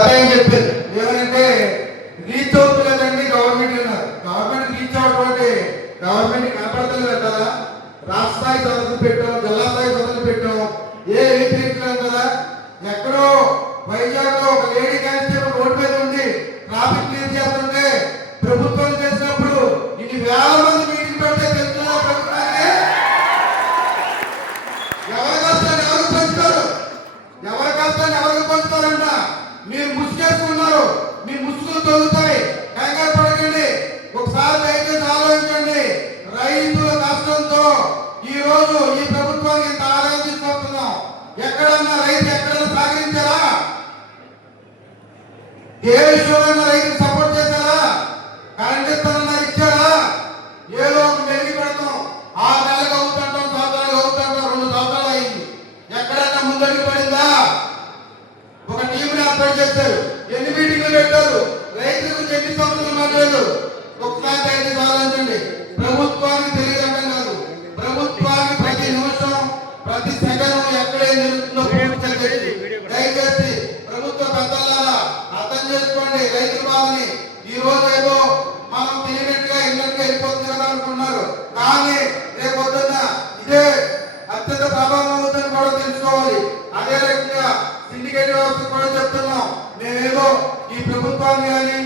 చెప్పారు ఏమంటే reach అవుతులేదండి government అన్నారు. గవర్నమెంట్ రీచ్ అవడం అంటే గవర్నమెంట్ కనపడతలేదు కదా. రాష్ట్ర స్థాయి సదస్సులు పెట్టాం, జిల్లా స్థాయి సదస్సులు పెట్టాం, ఏ రీతి కదా. ఎక్కడో వైజాగ్ లో ఒక లేడీ కానిస్టేబుల్ రోడ్డు మీద ఉండి ట్రాఫిక్ క్లియర్ చేస్తుంటే ప్రభుత్వం చేసినప్పుడు ఇన్ని వేల మంది మీటింగ్ పెడితే తెలుగులో ప్రభుత్వానికి ఎవరి కష్టాన్ని ఎవరికి పంచుతారు, ఎవరి కష్టాన్ని ఎవరికి పంచుతారంట. మీరు ముసుగేసుకున్నారు, మీ ముసుగులు తొలుగుతాయి. కంగారు పడకండి, ఒకసారి దయచేసి ఆలోచించండి. రైతుల కష్టంతో ఈ రోజు ఈ ప్రభుత్వానికి ఇంత ఆదాయం తీసుకొస్తున్నాం. ఎక్కడన్నా రైతు ఎక్కడన్నా సహకరించారా? ఏ విషయంలో రైతు సపోర్ట్ చేశారా? కరెంట్ ఇస్తానన్నా ఇచ్చారా? ఏదో ఒక మెరుగు పెడతాం, 6 నెలలకు అవుతుంటాం, సంవత్సరాలకు అవుతుంటాం, 2 సంవత్సరాలు అయింది. ఎక్కడన్నా ముందడుగు పడిందా? ఒక టీంని ఏర్పాటు చేశారు, ఎన్ని మీటింగ్లు పెట్టారు, రైతులకు ఎన్ని సమస్యలు మాట్లాడారు. ఒకసారి దయచేసి ఆలోచించండి. ప్రభుత్వానికి తెలియదండం కాదు, ప్రభుత్వానికి ప్రతి నిమిషం ప్రతి సెకండ్ ఎక్కడే జరుగుతుందో దయచేసి ప్రభుత్వ పెద్దలారా అర్థం చేసుకోండి రైతుల బాధని. ఈ రోజు ఏదో మనం తెలియనట్టుగా ఇళ్ళకి వెళ్ళిపోతుంది కదా అనుకున్నారు, కానీ రేపు పొద్దున్న ఇదే అత్యంత ప్రభావం అవుతుందని కూడా తెలుసుకోవాలి. అదే రకంగా సిండికేట్ వ్యవస్థ కూడా చెప్తున్నాం. మేమేదో ఈ ప్రభుత్వాన్ని కానీ